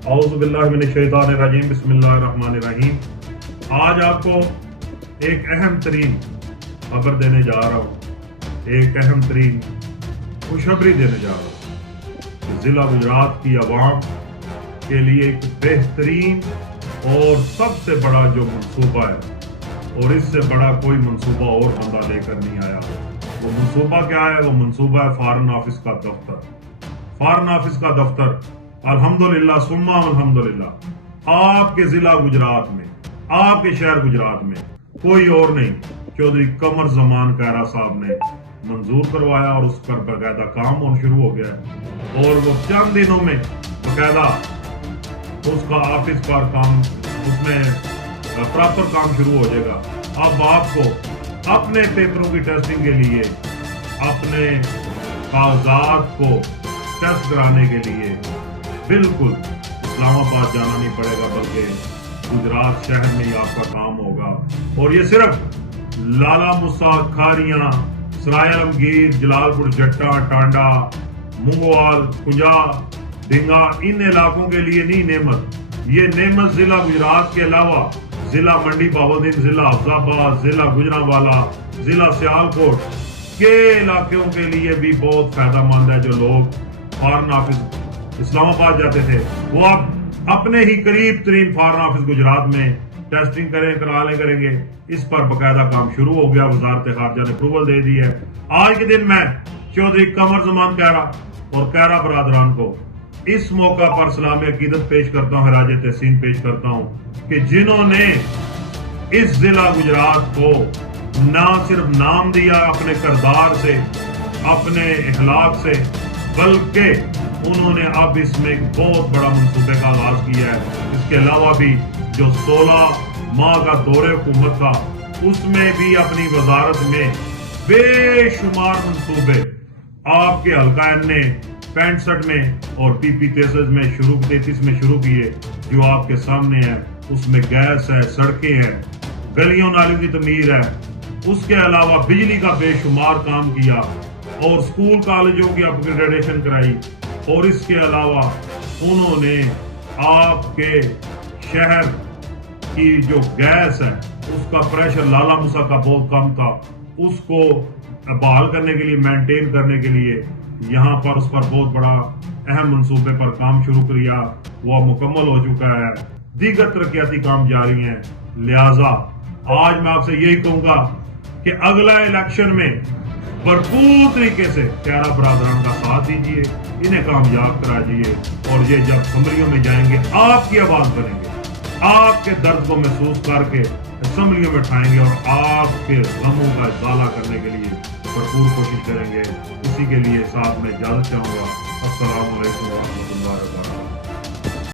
औज़ु बिल्लाहि मिनश शैतानिर रजीम, बिस्मिल्लाहिर रहमानिर रहीम। आज आपको एक अहम तरीन खबर देने जा रहा हूँ, एक अहम तरीन खुशखबरी देने जा रहा हूँ। जिला गुजरात की आवाम के लिए एक बेहतरीन और सबसे बड़ा जो मंसूबा है, और इससे बड़ा कोई मंसूबा और बंदा लेकर नहीं आया। वो मंसूबा क्या है? वो मंसूबा है फॉरेन ऑफिस का दफ्तर। फॉरेन ऑफिस का दफ्तर अल्हम्दुलिल्लाह सुम्मा अल्हम्दुलिल्लाह आपके जिला गुजरात में, आपके शहर गुजरात में कोई और नहीं, चौधरी कमर जमान कायरा साहब ने मंजूर करवाया और उस पर बाकायदा काम होना शुरू हो गया है। और वो चंद दिनों में बाकायदा उसका ऑफिस पर काम, उसमें प्रॉपर काम शुरू हो जाएगा। अब आपको अपने पेपरों की टेस्टिंग के लिए, अपने कागजात को टेस्ट कराने के लिए बिल्कुल इस्लामाबाद जाना नहीं पड़ेगा, बल्कि गुजरात शहर में ही आपका काम होगा। और ये सिर्फ लाला मुसा, खारियां, सराय आलमगीर, जलालपुर जट्टा, टांडा, मुंगवाल, कुंजा, ढिंगा, इन इलाकों के लिए नहीं नेमत। ये नेमत जिला गुजरात के अलावा जिला मंडी बाबुद्दीन, जिला अफजाबाद, जिला गुजरांवाला, जिला सियालकोट के इलाकों के लिए भी बहुत फायदेमंद है। जो लोग फॉरेन ऑफिस इस्लामाबाद जाते थे, वो अब अपने ही करीब तरीन फॉरेन ऑफिस गुजरात में टेस्टिंग करेंगे। इस पर बाकायदा काम शुरू हो गया। वजारत खारजा ने अप्रूवल दे दी है। आज के दिन मैं चौधरी कमर जमान कायरा और कायरा बरादरान को इस मौका पर सलाम अकीदत पेश करता हूँ, खराज तहसीन पेश करता हूँ कि जिन्होंने इस जिला गुजरात को ना सिर्फ नाम दिया अपने किरदार से, अपने इखलाक से, बल्कि उन्होंने अब इसमें एक बहुत बड़ा मंसूबे का आगाज किया है। इसके अलावा भी जो 16 माह का दौरे हुकूमत था, उसमें भी अपनी वजारत में बेशुमार मंसूबे आपके हल्का ने 65 में और PP 33 में शुरू किए, जो आपके सामने है। उसमें गैस है, सड़कें हैं, गलियों नालियों की तमीर है। उसके अलावा बिजली का बेशुमार काम किया और स्कूल कॉलेजों की अपग्रेडेशन कराई। और इसके अलावा उन्होंने आपके शहर की जो गैस है, उसका प्रेशर लाला मुसा का बहुत कम था, उसको बहाल करने के लिए, मेंटेन करने के लिए यहाँ पर उस पर बहुत बड़ा अहम मंसूबे पर काम शुरू किया। वह मुकम्मल हो चुका है। दीगर तरक्याती काम जारी हैं। लिहाजा आज मैं आपसे यही कहूंगा कि अगला इलेक्शन में भरपूर तरीके से कायरा बरादरान का साथ दीजिए, इन्हें कामयाब कराइए। और ये जब असम्बलियों में जाएंगे, आपकी आवाज बनेंगे, आपके दर्द को महसूस करके असम्बलियों में उठाएंगे और आपके गमों का इजाला करने के लिए भरपूर कोशिश करेंगे। इसी के लिए साथ में इजाजत चाहूंगा। अस्सलाम वालेकुम व रहमतुल्लाहि व बरकातहू।